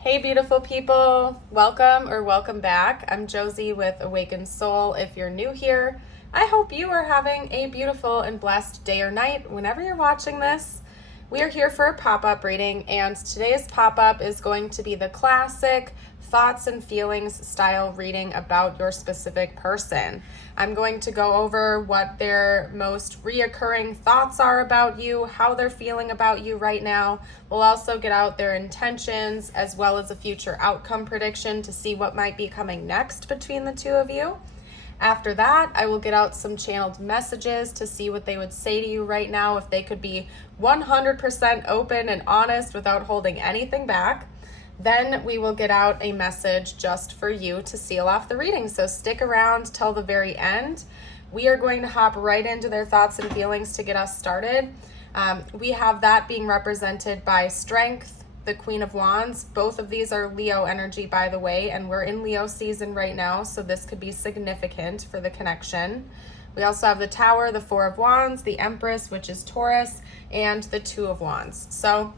Hey beautiful people, welcome back. I'm Josie with Awakened Soul. If you're new here, I hope you are having a beautiful and blessed day or night whenever you're watching this. We are here for a pop-up reading, and today's pop-up is going to be the classic thoughts and feelings style reading about your specific person. I'm going to go over what their most reoccurring thoughts are about you, how they're feeling about you right now. We'll also get out their intentions as well as a future outcome prediction to see what might be coming next between the two of you. After that, I will get out some channeled messages to see what they would say to you right now, if they could be 100% open and honest without holding anything back. Then we will get out a message just for you to seal off the reading. So stick around till the very end. We are going to hop right into their thoughts and feelings to get us started. We have that being represented by Strength, the Queen of Wands. Both of these are Leo energy, by the way, and we're in Leo season right now, so this could be significant for the connection. We also have the Tower, the Four of Wands, the Empress, which is Taurus, and the Two of Wands. So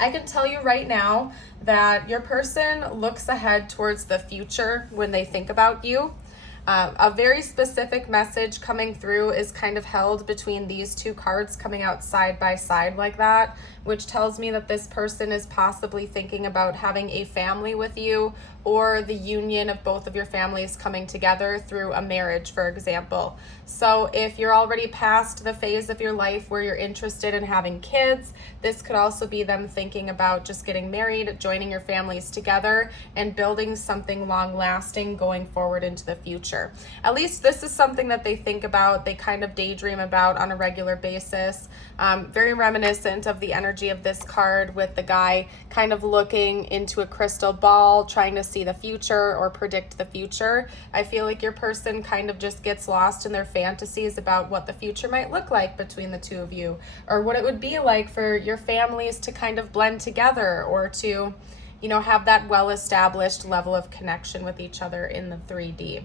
I can tell you right now that your person looks ahead towards the future when they think about you. A very specific message coming through is kind of held between these two cards coming out side by side like that, which tells me that this person is possibly thinking about having a family with you, or the union of both of your families coming together through a marriage, for example. So if you're already past the phase of your life where you're interested in having kids, this could also be them thinking about just getting married, joining your families together, and building something long-lasting going forward into the future. At least this is something that they think about, they kind of daydream about on a regular basis. Very reminiscent of the energy of this card with the guy kind of looking into a crystal ball, trying to see the future or predict the future. I feel like your person kind of just gets lost in their fantasies about what the future might look like between the two of you, or what it would be like for your families to kind of blend together, or to, have that well-established level of connection with each other in the 3D.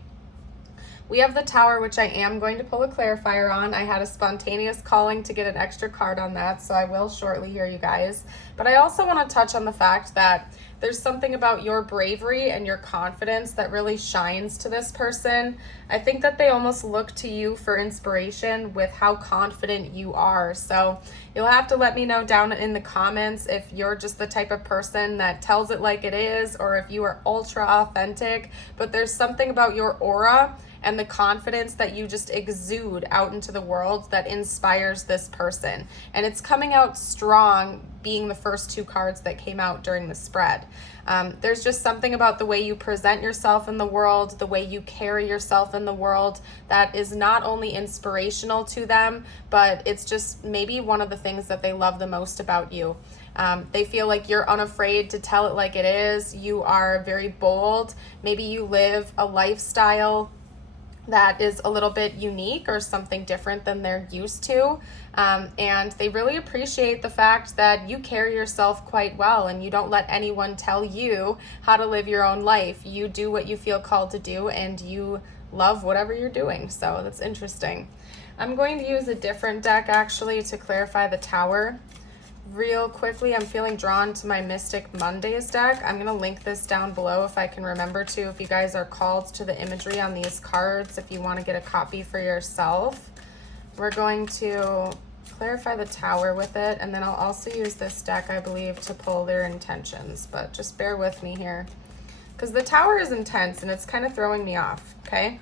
We have the Tower, which I am going to pull a clarifier on. I had a spontaneous calling to get an extra card on that, so I will shortly hear you guys. But I also want to touch on the fact that there's something about your bravery and your confidence that really shines to this person. I think that they almost look to you for inspiration with how confident you are. So you'll have to let me know down in the comments if you're just the type of person that tells it like it is, or if you are ultra authentic. But there's something about your aura and the confidence that you just exude out into the world that inspires this person. And it's coming out strong, being the first two cards that came out during the spread. There's just something about the way you present yourself in the world, the way you carry yourself in the world, that is not only inspirational to them, but it's just maybe one of the things that they love the most about you. They feel like you're unafraid to tell it like it is. You are very bold. Maybe you live a lifestyle that is a little bit unique or something different than they're used to. And they really appreciate the fact that you carry yourself quite well and you don't let anyone tell you how to live your own life. You do what you feel called to do, and you love whatever you're doing. So that's interesting. I'm going to use a different deck actually to clarify the Tower. Real quickly, I'm feeling drawn to my Mystic Mondays deck. I'm going to link this down below if I can remember to, if you guys are called to the imagery on these cards, if you want to get a copy for yourself. We're going to clarify the Tower with it, and then I'll also use this deck, I believe, to pull their intentions, but just bear with me here, because the Tower is intense and it's kind of throwing me off, okay?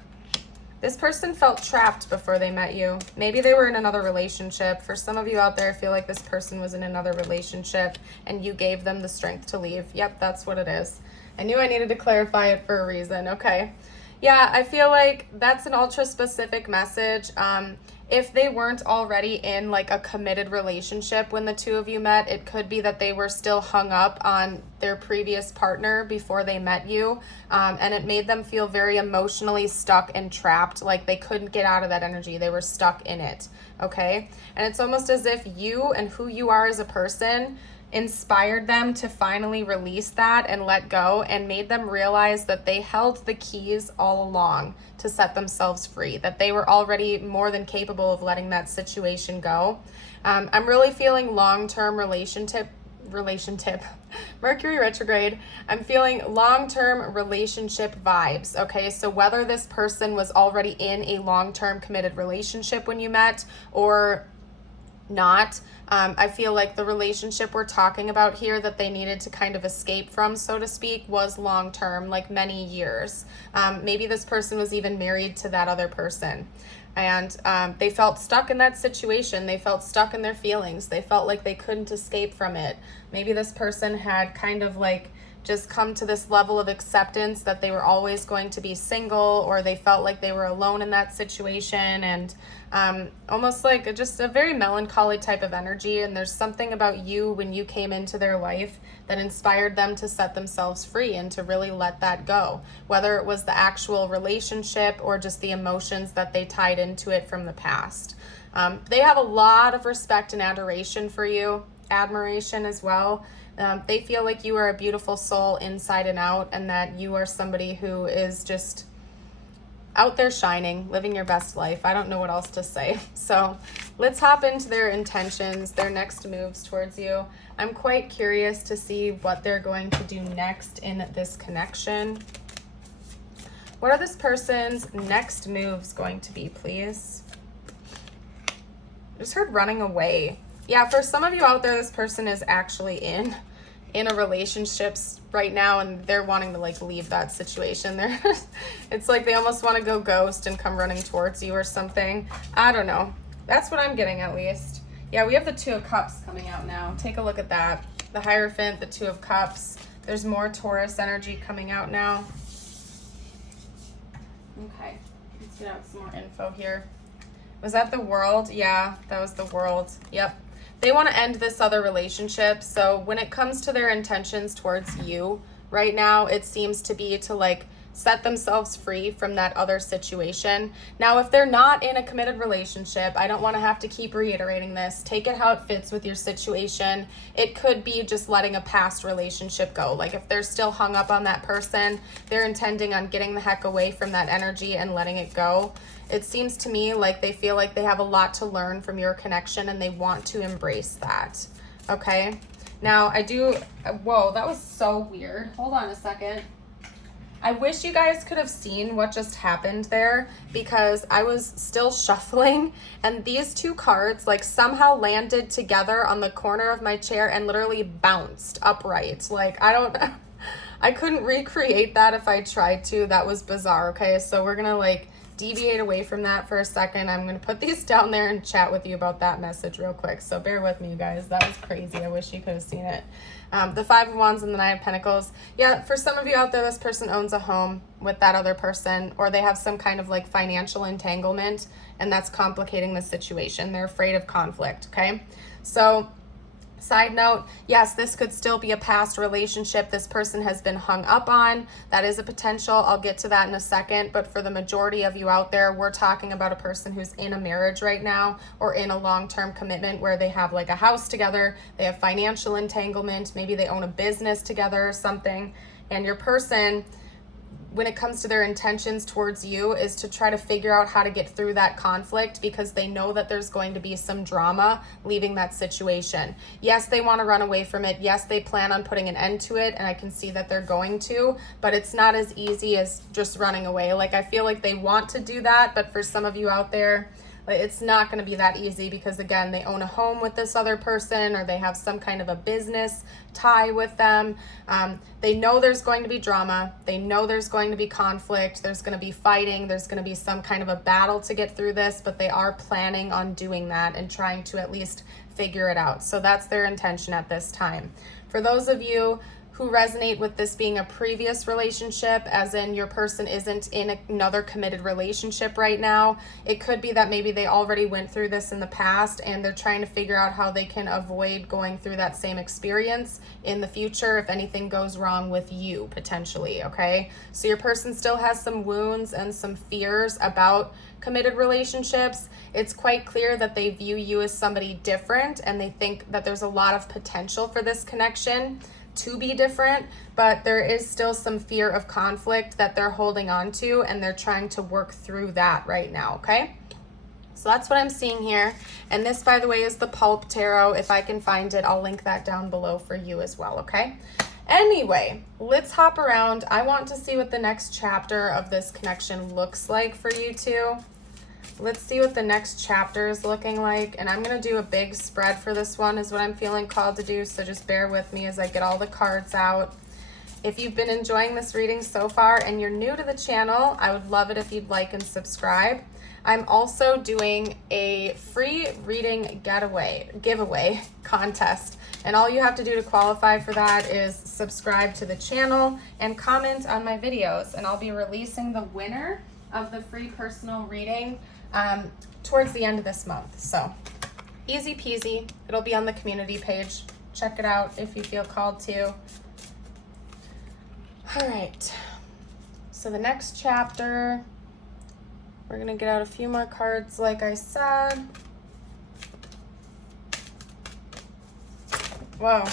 This person felt trapped before they met you. Maybe they were in another relationship. For some of you out there, I feel like this person was in another relationship and you gave them the strength to leave. Yep, that's what it is. I knew I needed to clarify it for a reason. Okay. Yeah, I feel like that's an ultra specific message. If they weren't already in like a committed relationship when the two of you met, it could be that they were still hung up on their previous partner before they met you. And it made them feel very emotionally stuck and trapped, like they couldn't get out of that energy. They were stuck in it. Okay. And it's almost as if you and who you are as a person inspired them to finally release that and let go, and made them realize that they held the keys all along to set themselves free, that they were already more than capable of letting that situation go. I'm really feeling long-term Mercury retrograde, I'm feeling long-term relationship vibes, okay? So whether this person was already in a long-term committed relationship when you met or not, I feel like the relationship we're talking about here that they needed to kind of escape from, so to speak, was long-term, like many years. Maybe this person was even married to that other person. And they felt stuck in that situation. They felt stuck in their feelings. They felt like they couldn't escape from it. Maybe this person had kind of like just come to this level of acceptance that they were always going to be single, or they felt like they were alone in that situation, and almost like just a very melancholy type of energy. And there's something about you when you came into their life that inspired them to set themselves free and to really let that go, whether it was the actual relationship or just the emotions that they tied into it from the past. They have a lot of respect and adoration for you, admiration as well. They feel like you are a beautiful soul inside and out, and that you are somebody who is just out there shining, living your best life. I don't know what else to say. So let's hop into their intentions, their next moves towards you. I'm quite curious to see what they're going to do next in this connection. What are this person's next moves going to be, please? I just heard running away. Yeah, for some of you out there, this person is actually in a relationship right now, and they're wanting to like leave that situation. It's like they almost want to go ghost and come running towards you or something. I don't know. That's what I'm getting, at least. Yeah, we have the Two of Cups coming out now. Take a look at that. The Hierophant, the Two of Cups. There's more Taurus energy coming out now. Okay, let's get out some more info here. Was that the World? Yeah, that was the World. Yep. They want to end this other relationship. So when it comes to their intentions towards you right now, it seems to be to like set themselves free from that other situation. Now, if they're not in a committed relationship, I don't want to have to keep reiterating this. Take it how it fits with your situation. It could be just letting a past relationship go. Like if they're still hung up on that person, they're intending on getting the heck away from that energy and letting it go. It seems to me like they feel like they have a lot to learn from your connection, and they want to embrace that. Okay. Now whoa, that was so weird. Hold on a second. I wish you guys could have seen what just happened there, because I was still shuffling and these two cards like somehow landed together on the corner of my chair and literally bounced upright. Like I couldn't recreate that if I tried to. That was bizarre. Okay, so we're gonna like deviate away from that for a second. I'm gonna put these down there and chat with you about that message real quick. So bear with me, you guys. That was crazy. I wish you could have seen it. The Five of Wands and the Nine of Pentacles. Yeah, for some of you out there, this person owns a home with that other person, or they have some kind of like financial entanglement, and that's complicating the situation. They're afraid of conflict, okay? So side note, yes, this could still be a past relationship this person has been hung up on. That is a potential. I'll get to that in a second. But for the majority of you out there, we're talking about a person who's in a marriage right now, or in a long-term commitment where they have like a house together, they have financial entanglement, maybe they own a business together or something. And your person, when it comes to their intentions towards you, is to try to figure out how to get through that conflict, because they know that there's going to be some drama leaving that situation. Yes, they want to run away from it. Yes, they plan on putting an end to it, and I can see that they're going to, but it's not as easy as just running away. Like I feel like they want to do that, but for some of you out there, it's not going to be that easy, because again, they own a home with this other person, or they have some kind of a business tie with them. They know there's going to be drama. They know there's going to be conflict. There's going to be fighting. There's going to be some kind of a battle to get through this, but they are planning on doing that and trying to at least figure it out. So that's their intention at this time. For those of you who resonate with this being a previous relationship, as in your person isn't in another committed relationship right now, it could be that maybe they already went through this in the past and they're trying to figure out how they can avoid going through that same experience in the future if anything goes wrong with you potentially, okay? So your person still has some wounds and some fears about committed relationships. It's quite clear that they view you as somebody different, and they think that there's a lot of potential for this connection to be different, but there is still some fear of conflict that they're holding on to, and they're trying to work through that right now, okay? So that's what I'm seeing here. And this, by the way, is the Pulp Tarot. If I can find it, I'll link that down below for you as well, okay? Anyway, let's hop around. I want to see what the next chapter of this connection looks like for you two. Let's see what the next chapter is looking like. And I'm going to do a big spread for this one is what I'm feeling called to do. So just bear with me as I get all the cards out. If you've been enjoying this reading so far and you're new to the channel, I would love it if you'd like and subscribe. I'm also doing a free reading giveaway contest. And all you have to do to qualify for that is subscribe to the channel and comment on my videos. And I'll be releasing the winner of the free personal reading towards the end of this month. So easy peasy. It'll be on the community page. Check it out if you feel called to. All right. So the next chapter, we're going to get out a few more cards like I said. Whoa.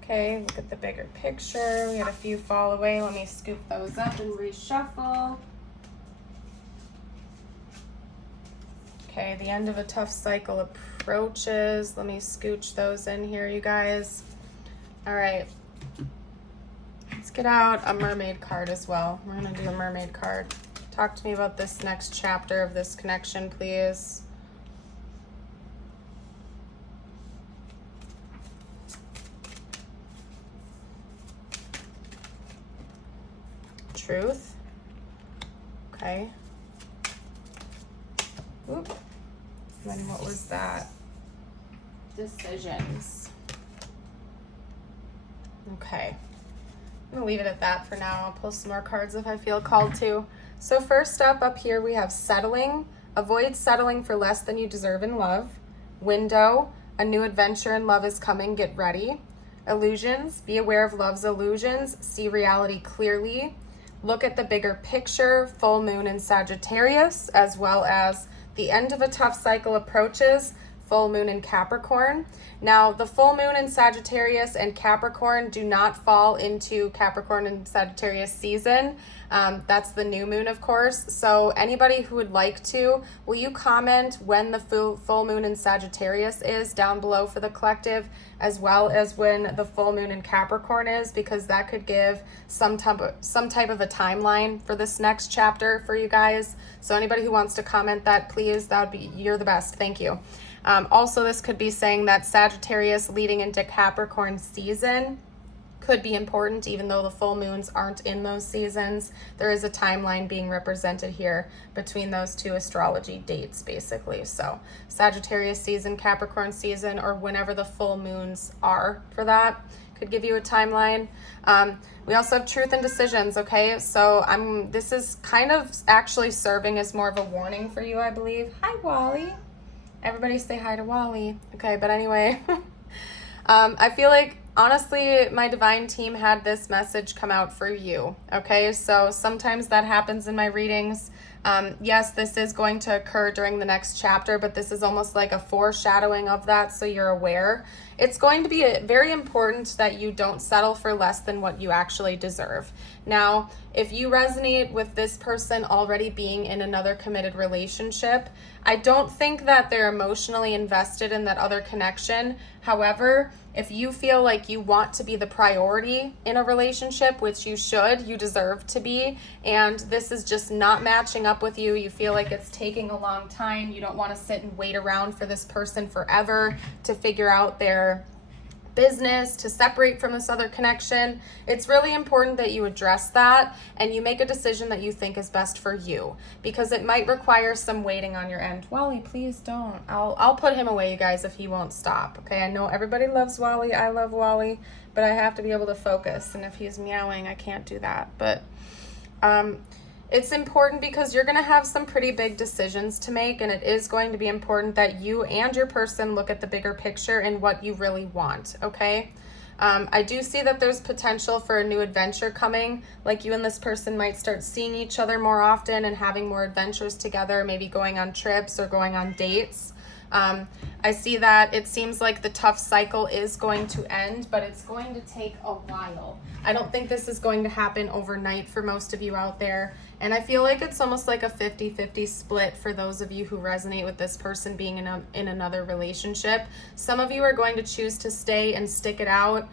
Okay, look at the bigger picture. We had a few fall away. Let me scoop those up and reshuffle. Okay, the end of a tough cycle approaches. Let me scooch those in here, you guys. All right. Let's get out a mermaid card as well. We're going to do a mermaid card. Talk to me about this next chapter of this connection, please. Truth. Okay. Oop. And then what was that? Decisions. Okay. I'm going to leave it at that for now. I'll pull some more cards if I feel called to. So first up here we have settling. Avoid settling for less than you deserve in love. Window. A new adventure in love is coming. Get ready. Illusions. Be aware of love's illusions. See reality clearly. Look at the bigger picture. Full moon in Sagittarius, as well as the end of a tough cycle approaches. Full moon in Capricorn. Now, the full moon in Sagittarius and Capricorn do not fall into Capricorn and Sagittarius season. That's the new moon, of course. So anybody who would like to, will you comment when the full moon in Sagittarius is down below for the collective, as well as when the full moon in Capricorn is, because that could give some type of a timeline for this next chapter for you guys. So anybody who wants to comment that, please, that would be, you're the best. Thank you. Also, this could be saying that Sagittarius leading into Capricorn season could be important, even though the full moons aren't in those seasons. There is a timeline being represented here between those two astrology dates, basically. So Sagittarius season, Capricorn season, or whenever the full moons are for that could give you a timeline. We also have truth and decisions, okay? So this is kind of actually serving as more of a warning for you, I believe. Hi, Wally. Everybody say hi to Wally. Okay, but anyway, I feel like, honestly, my divine team had this message come out for you, okay? So sometimes that happens in my readings. Yes, this is going to occur during the next chapter, but this is almost like a foreshadowing of that, so you're aware. It's going to be very important that you don't settle for less than what you actually deserve. Now, if you resonate with this person already being in another committed relationship, I don't think that they're emotionally invested in that other connection. However, if you feel like you want to be the priority in a relationship, which you should, you deserve to be, and this is just not matching up with you, you feel like it's taking a long time, you don't want to sit and wait around for this person forever to figure out their business, to separate from this other connection, it's really important that you address that and you make a decision that you think is best for you, because it might require some waiting on your end. Wally, please don't. I'll put him away, you guys, if he won't stop. Okay, I know everybody loves Wally. I love Wally, but I have to be able to focus, and if he's meowing, I can't do that. But it's important because you're going to have some pretty big decisions to make, and it is going to be important that you and your person look at the bigger picture and what you really want, okay? I do see that there's potential for a new adventure coming, like you and this person might start seeing each other more often and having more adventures together, maybe going on trips or going on dates. I see that it seems like the tough cycle is going to end, but it's going to take a while. I don't think this is going to happen overnight for most of you out there. And I feel like it's almost like a 50-50 split for those of you who resonate with this person being in another relationship. Some of you are going to choose to stay and stick it out.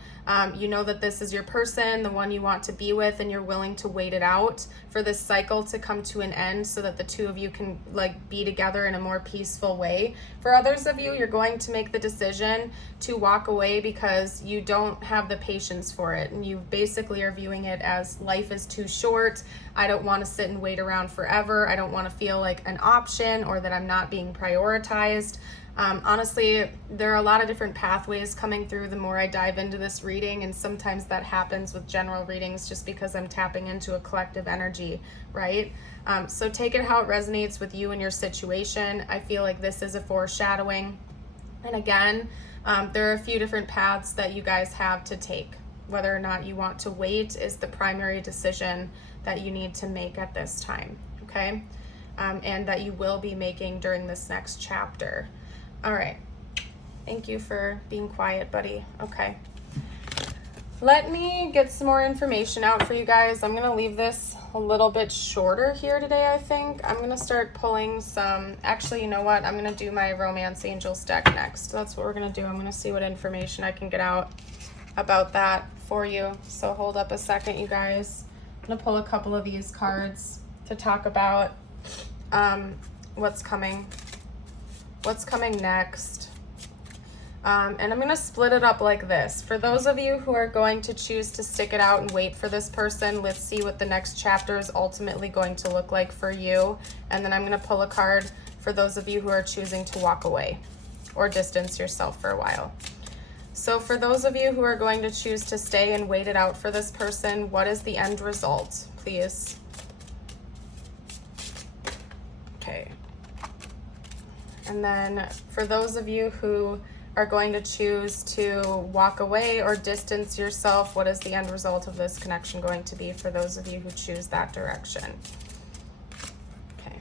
You know that this is your person, the one you want to be with, and you're willing to wait it out for this cycle to come to an end so that the two of you can like be together in a more peaceful way. For others of you, you're going to make the decision to walk away because you don't have the patience for it, and you basically are viewing it as life is too short. I don't want to sit and wait around forever. I don't want to feel like an option or that I'm not being prioritized. Honestly, there are a lot of different pathways coming through the more I dive into this reading, and sometimes that happens with general readings just because I'm tapping into a collective energy, right? So take it how it resonates with you and your situation. I feel like this is a foreshadowing. And again, there are a few different paths that you guys have to take. Whether or not you want to wait is the primary decision that you need to make at this time, okay? And that you will be making during this next chapter. All right, thank you for being quiet, buddy. Okay, let me get some more information out for you guys. I'm gonna leave this a little bit shorter here today, I think. I'm gonna start pulling some, actually, you know what? I'm gonna do my Romance Angels deck next. That's what we're gonna do. I'm gonna see what information I can get out about that for you. So hold up a second, you guys. I'm gonna pull a couple of these cards to talk about what's coming next. And I'm gonna split it up like this. For those of you who are going to choose to stick it out and wait for this person, let's see what the next chapter is ultimately going to look like for you. And then I'm gonna pull a card for those of you who are choosing to walk away or distance yourself for a while. So for those of you who are going to choose to stay and wait it out for this person, what is the end result, please? Okay. And then for those of you who are going to choose to walk away or distance yourself, what is the end result of this connection going to be for those of you who choose that direction? Okay.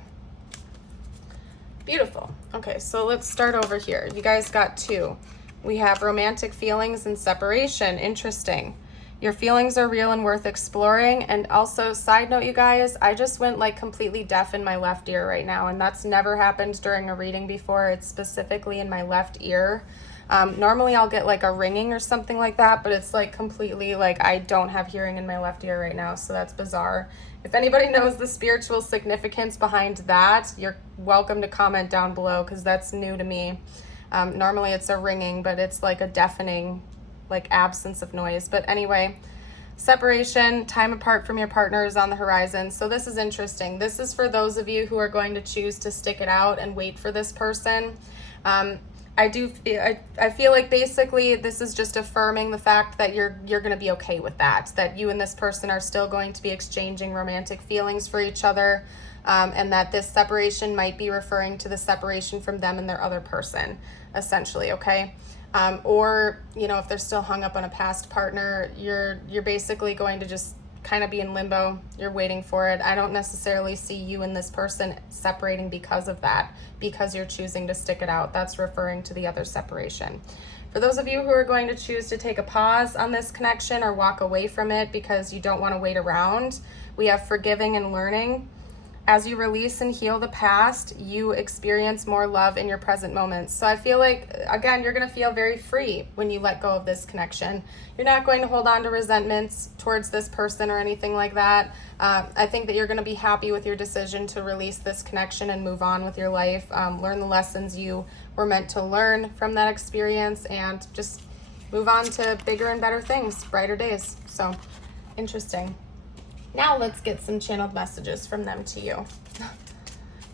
Beautiful. Okay, so let's start over here. You guys got two. We have romantic feelings and separation. Interesting. Your feelings are real and worth exploring. And also, side note, you guys, I just went like completely deaf in my left ear right now, and that's never happened during a reading before. It's specifically in my left ear. Normally I'll get like a ringing or something like that, but it's like completely like I don't have hearing in my left ear right now, so that's bizarre. If anybody knows the spiritual significance behind that, you're welcome to comment down below, because that's new to me. Normally it's a ringing, but it's like a deafening, like absence of noise. But anyway, separation, time apart from your partner is on the horizon. So this is interesting. This is for those of you who are going to choose to stick it out and wait for this person. I feel like basically this is just affirming the fact that you're going to be okay with that you and this person are still going to be exchanging romantic feelings for each other. And that this separation might be referring to the separation from them and their other person, essentially, okay? Or, you know, if they're still hung up on a past partner, you're basically going to just kind of be in limbo. You're waiting for it. I don't necessarily see you and this person separating because of that, because you're choosing to stick it out. That's referring to the other separation. For those of you who are going to choose to take a pause on this connection or walk away from it because you don't want to wait around, we have forgiving and learning. As you release and heal the past, you experience more love in your present moments. So I feel like, again, you're going to feel very free when you let go of this connection. You're not going to hold on to resentments towards this person or anything like that. I think that you're going to be happy with your decision to release this connection and move on with your life. Learn the lessons you were meant to learn from that experience and just move on to bigger and better things, brighter days. So interesting. Now let's get some channeled messages from them to you.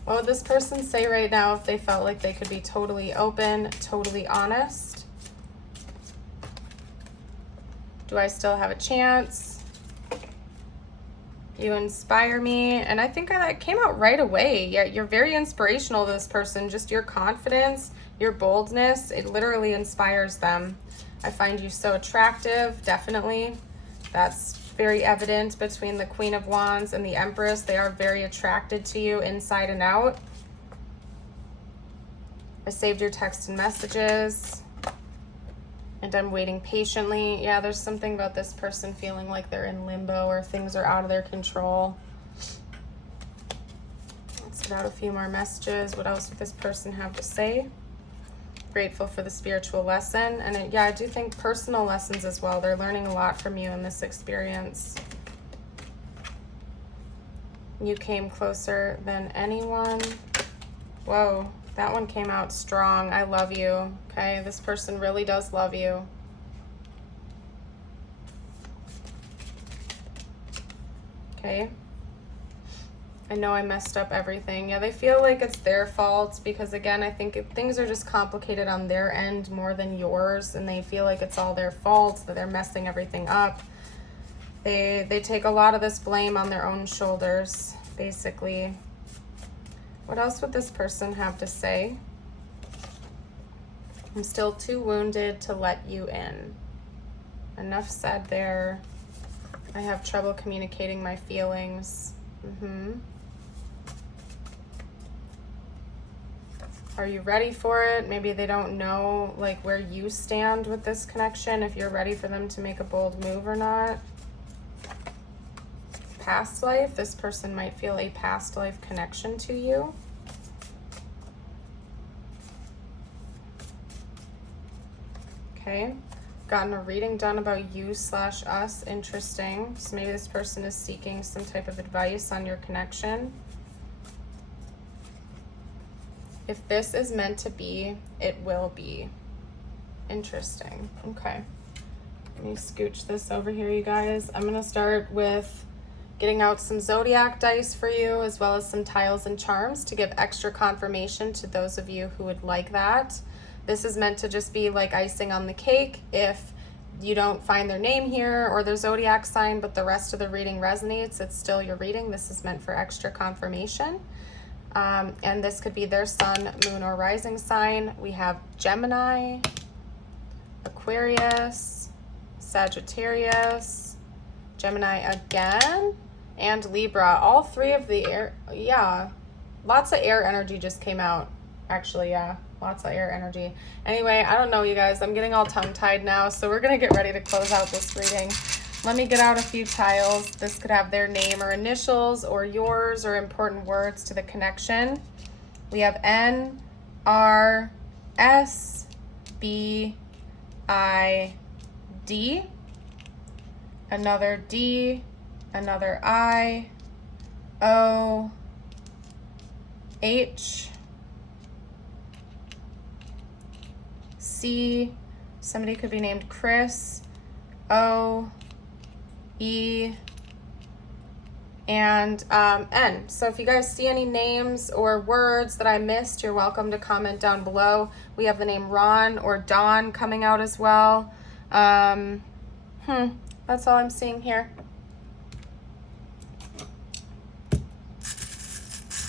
What would this person say right now if they felt like they could be totally open, totally honest? Do I still have a chance? You inspire me. And I think that came out right away. Yeah, you're very inspirational to this person. Just your confidence, your boldness, it literally inspires them. I find you so attractive, definitely. That's very evident between the Queen of Wands and the Empress. They are very attracted to you inside and out. I saved your text and messages. And I'm waiting patiently. Yeah, there's something about this person feeling like they're in limbo or things are out of their control. Let's get out a few more messages. What else would this person have to say? Grateful for the spiritual lesson. And yeah, I do think personal lessons as well. They're learning a lot from you in this experience. You came closer than anyone. Whoa, that one came out strong. I love you. Okay, this person really does love you. Okay. I know I messed up everything. Yeah, they feel like it's their fault because, again, I think things are just complicated on their end more than yours, and they feel like it's all their fault, that they're messing everything up. They take a lot of this blame on their own shoulders, basically. What else would this person have to say? I'm still too wounded to let you in. Enough said there. I have trouble communicating my feelings. Are you ready for it? Maybe they don't know like where you stand with this connection, if you're ready for them to make a bold move or not. Past life, this person might feel a past life connection to you. Okay, gotten a reading done about you/us. Interesting. So maybe this person is seeking some type of advice on your connection. If this is meant to be, it will be. Interesting. Okay. Let me scooch this over here, you guys. I'm going to start with getting out some zodiac dice for you, as well as some tiles and charms to give extra confirmation to those of you who would like that. This is meant to just be like icing on the cake. If you don't find their name here or their zodiac sign, but the rest of the reading resonates, it's still your reading. This is meant for extra confirmation. And this could be their sun, moon, or rising sign. We have Gemini, Aquarius, Sagittarius, Gemini again, and Libra. All three of the air, yeah, lots of air energy just came out. Actually, yeah, lots of air energy. Anyway, I don't know, you guys. I'm getting all tongue-tied now, so we're going to get ready to close out this reading. Let me get out a few tiles. This could have their name or initials or yours or important words to the connection. We have N, R, S, B, I, D. Another D, another I, O, H, C. Somebody could be named Chris, O, E, and N. So if you guys see any names or words that I missed, you're welcome to comment down below. We have the name Ron or Dawn coming out as well. That's all I'm seeing here.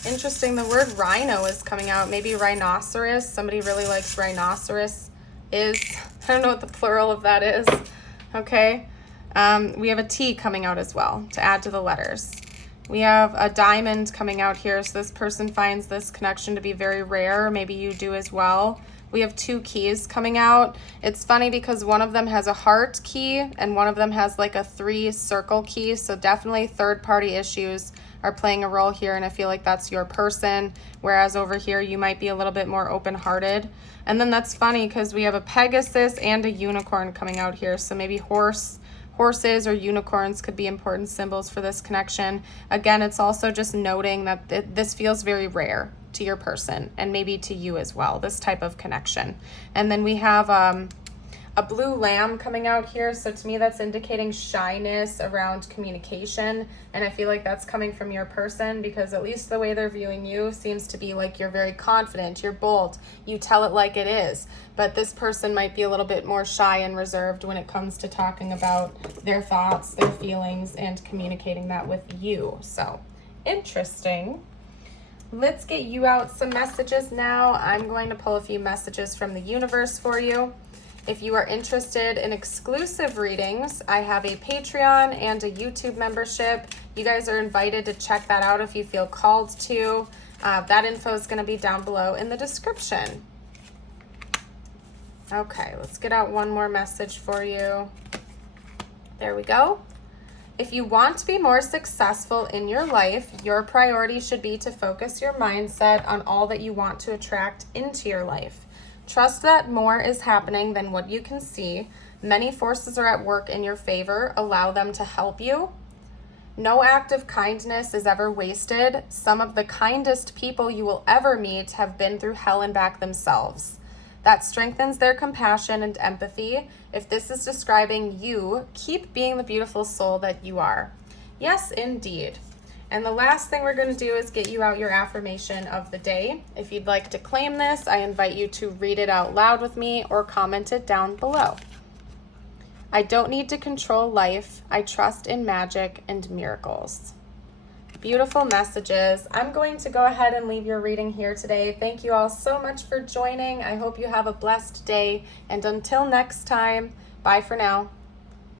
Interesting, the word rhino is coming out. Maybe rhinoceros. Somebody really likes rhinoceros. I don't know what the plural of that is. Okay. We have a T coming out as well to add to the letters. We have a diamond coming out here. So this person finds this connection to be very rare. Maybe you do as well. We have two keys coming out. It's funny because one of them has a heart key and one of them has like a 3 circle key. So definitely third-party issues are playing a role here, and I feel like that's your person, whereas over here you might be a little bit more open-hearted. And then that's funny because we have a Pegasus and a unicorn coming out here. So maybe horses or unicorns could be important symbols for this connection. Again, it's also just noting that this feels very rare to your person and maybe to you as well, this type of connection. And then we have a blue lamb coming out here. So to me, that's indicating shyness around communication. And I feel like that's coming from your person because at least the way they're viewing you seems to be like you're very confident, you're bold, you tell it like it is. But this person might be a little bit more shy and reserved when it comes to talking about their thoughts, their feelings, and communicating that with you. So interesting. Let's get you out some messages now. I'm going to pull a few messages from the universe for you. If you are interested in exclusive readings, I have a Patreon and a YouTube membership. You guys are invited to check that out if you feel called to. That info is going to be down below in the description. Okay, let's get out one more message for you. There we go. If you want to be more successful in your life, your priority should be to focus your mindset on all that you want to attract into your life. Trust that more is happening than what you can see. Many forces are at work in your favor. Allow them to help you. No act of kindness is ever wasted. Some of the kindest people you will ever meet have been through hell and back themselves. That strengthens their compassion and empathy. If this is describing you, keep being the beautiful soul that you are. Yes, indeed. And the last thing we're going to do is get you out your affirmation of the day. If you'd like to claim this, I invite you to read it out loud with me or comment it down below. I don't need to control life. I trust in magic and miracles. Beautiful messages. I'm going to go ahead and leave your reading here today. Thank you all so much for joining. I hope you have a blessed day. And until next time, bye for now.